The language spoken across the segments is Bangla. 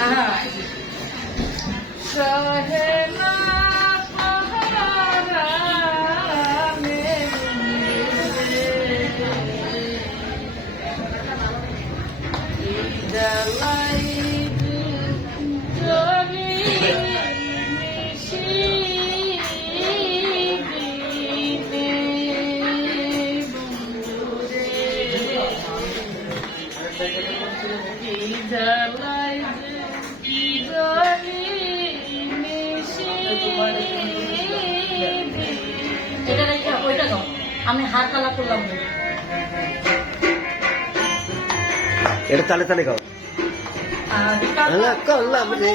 আহা सहे কি নিশি এটা রেখে ওইটা দাও। আমি হাত কালা করলাম। এটা তালে তালে গাও কলাম করলাম রে।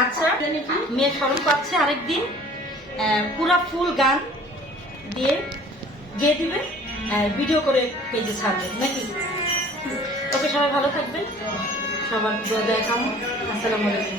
আচ্ছা মেয়ে স্মরণ পাচ্ছে আরেকদিন। পুরা ফুল গান দিয়ে গিয়ে দিবে ভিডিও করে পেজে ছাড়বে, নাকি? ওকে সবাই ভালো থাকবেন। সবার দেখাম আসসালামু আলাইকুম।